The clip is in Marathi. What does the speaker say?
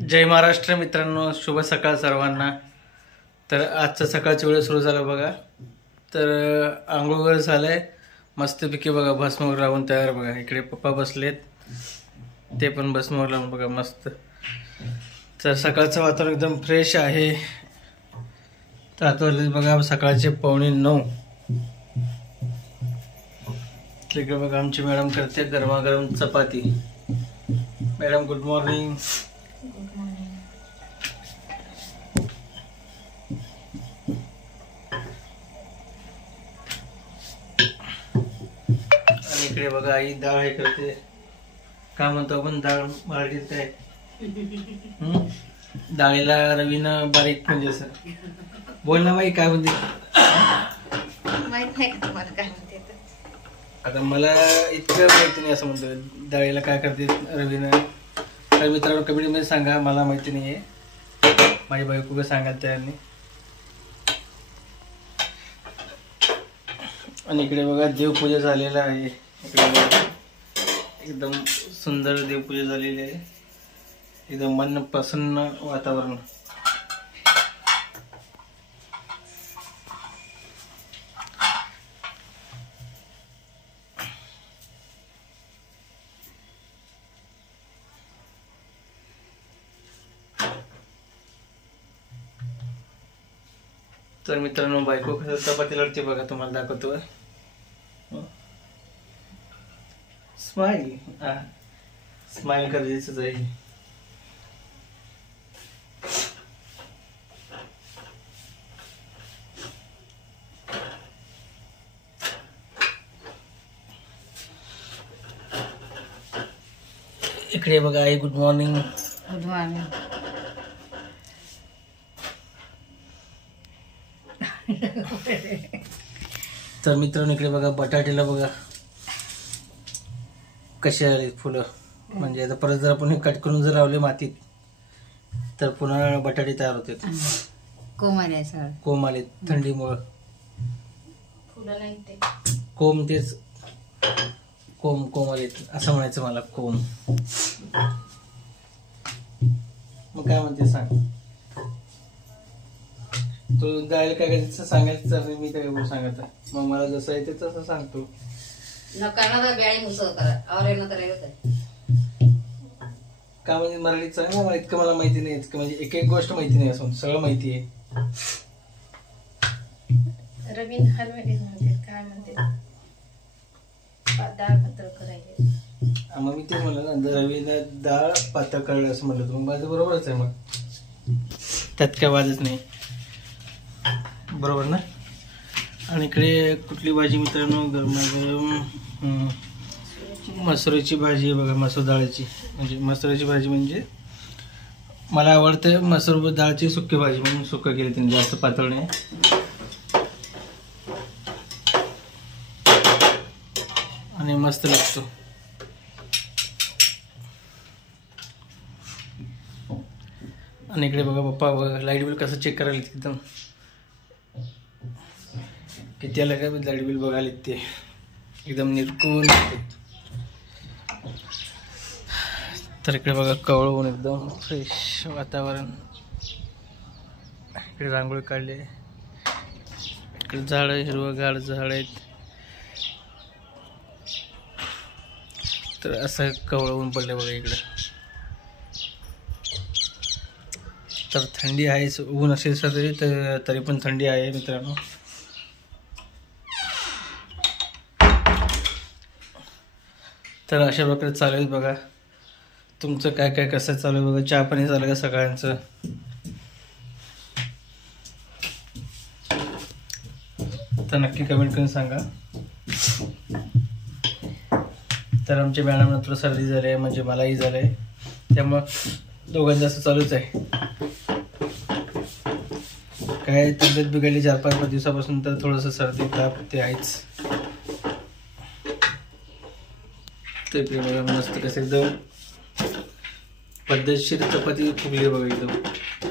जय महाराष्ट्र मित्रांनो, शुभ सकाळ सर्वांना। तर आजचा सकाळचा वेळ सुरू झाला बघा। तर आंघोळ वगैरे झालंय मस्तपैकी बघा, भस्मावर लावून तयार बघा। इकडे पप्पा बसलेत, ते पण भस्मावर लावून बघा मस्त। तर सकाळचं वातावरण एकदम फ्रेश आहे। तर आता वाजले बघा सकाळचे 8:45। इकडे बघा आमची मॅडम करते गरमागरम चपाती। Madam good morning. आणि इकडे बघा आई डाळ हे करते, काय म्हणतो आपण डाळ मराठीत काय? डाळीला रवीनं बारीक म्हणजे असं बोल ना बाई, काय म्हणते? माहित नाही का तुम्हाला काय म्हणते? आता मला इतकं माहिती नाही असं म्हणतो डाळीला काय करते रवीनं। तर मित्रांनो कमेंटमध्ये सांगा, मला माहिती नाही आहे, माझी बायको का सांगा त्यांनी। आणि इकडे बघा देवपूजा झालेला आहे। इकडे बघा एकदम सुंदर देवपूजा झालेली आहे, एकदम मन प्रसन्न वातावरण। तर मित्रांनो बायको कसं चपाती लढते बघा, तुम्हाला दाखवतो। स्माइल, स्माइल गरजेचंच आहे। इकडे बघा आई गुड मॉर्निंग। Good morning. तर मित्रांनो इकडे बघा बटाट्याला बघा कसे आले फुलं, म्हणजे आता परत जर आपण कट करून जर लावले मातीत तर पुन्हा बटाटे तयार होते। कोम आले थंडीमुळं, फुलं नाही ते कोम, तेच कोम आले असं म्हणायचं मला, कोम। मग काय म्हणते सांग तू, डाळीला काय करायचं सांगायचं, मी काय सांगत मग मला जसं आहे ते तसं सांगतो। का म्हणजे मराठीत सांग ना, मला इतकं मला माहिती नाही, इतकं म्हणजे एक एक गोष्ट माहिती नाही, असं सगळं माहिती आहे। रवीन हलवाडी म्हणते, काय म्हणते? डाळ पातळ करायची। मग मी तेच म्हणलं ना, रवीला डाळ पातळ करायला असं म्हणलं, मग माझं बरोबरच आहे, मग त्यात काय वादच नाही, बरोबर ना। आणि इकडे कुठली भाजी मित्रांनो, गरमागरम मसुराची भाजी आहे बघा, मसूर डाळीची। म्हणजे मसुराची भाजी म्हणजे मला आवडते मसूर डाळची सुकी भाजी, म्हणून सुक्क केली त्यांनी, जास्त पातळ नाही। आणि मस्त लागतो। आणि इकडे बघा पप्पा बघा लाईट बिल कसं चेक करायला एकदम, किती आलं काय लाईट बिल बघायला ते एकदम निरकून। तर इकडे बघा कवळून एकदम फ्रेश वातावरण। इकडे रांगोळी काढली, इकडे झाड, हिरवगार झाड आहेत। तर असं कवळून पडले बघा इकडे। तर थंडी आहे, ऊन असेल तरी पण थंडी आहे मित्रांनो। तर अशा प्रकारे चालू आहे बघा, तुमचं काय काय कसं चालू आहे बघा। चहा पाणी झालं का सगळ्यांचं? तर नक्की कमेंट करून सांगा। तर आमच्या मॅडमला थोडं सर्दी झाली आहे, म्हणजे मलाही झालं आहे, त्यामुळं दोघांचं असं चालूच आहे। काय तब्येत बिघडली 4-5 दिवसापासून, तर थोडंसं सर्दी ताप ते आहेच। ते बघा मस्त कसं एकदम पद्धतशीर चपाती फुगली बघा एकदम।